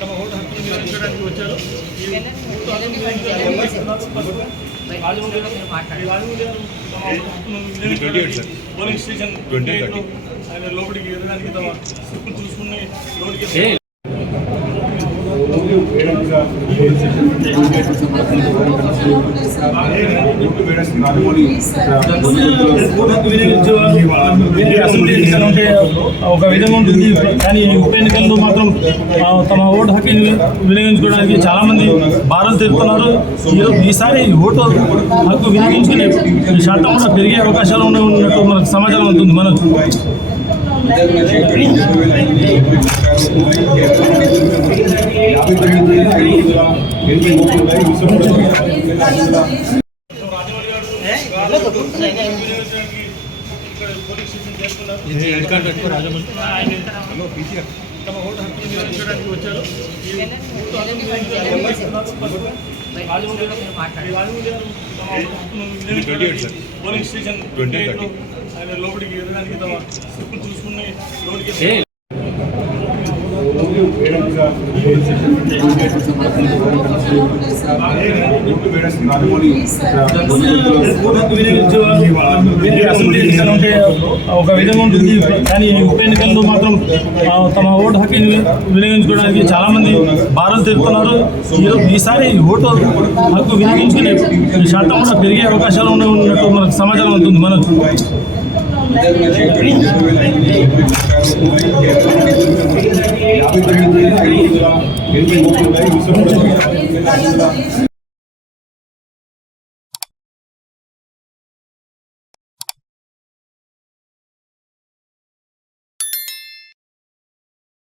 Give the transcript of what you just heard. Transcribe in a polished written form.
తమ ఓటు హక్కును వినియోగించడానికి వచ్చారు. పోలింగ్ స్టేషన్ 28 ఆయన లోపలికి ఎదగడానికి తమ స్లిప్ చూసుకుని లోపలికి ఒక విధంగా ఉంటుంది. కానీ ఉప ఎన్నికల్లో మాత్రం తమ ఓటు హక్కుని వినియోగించుకోవడానికి చాలా మంది భారం తీరుతున్నారు. ఈసారి ఓటు హక్కు వినియోగించుకునే శాతం కూడా పెరిగే అవకాశాలు ఉన్నట్టు మనకు సమాచారం ఉంటుంది. మనం తమ ఓటు హక్కును వినియోగించడానికి వచ్చారు. పోలింగ్ స్టేషన్ 28 ఆయన లోపలికి ఎదగడానికి తమ స్లిప్ చూసుకుని లోపలికి ఒక విధంగా ఉంటుంది. కానీ ఉప ఎన్నికల్లో మాత్రం తమ ఓటు హక్కుని వినియోగించుకోవడానికి చాలా మంది భారం తీరుతున్నారు. ఈసారి ఓటు హక్కు వినియోగించుకునే శాతం కూడా పెరిగే అవకాశాలు ఉన్నట్టు మనకు సమాచారం ఉంటుంది. మనం విశ్వ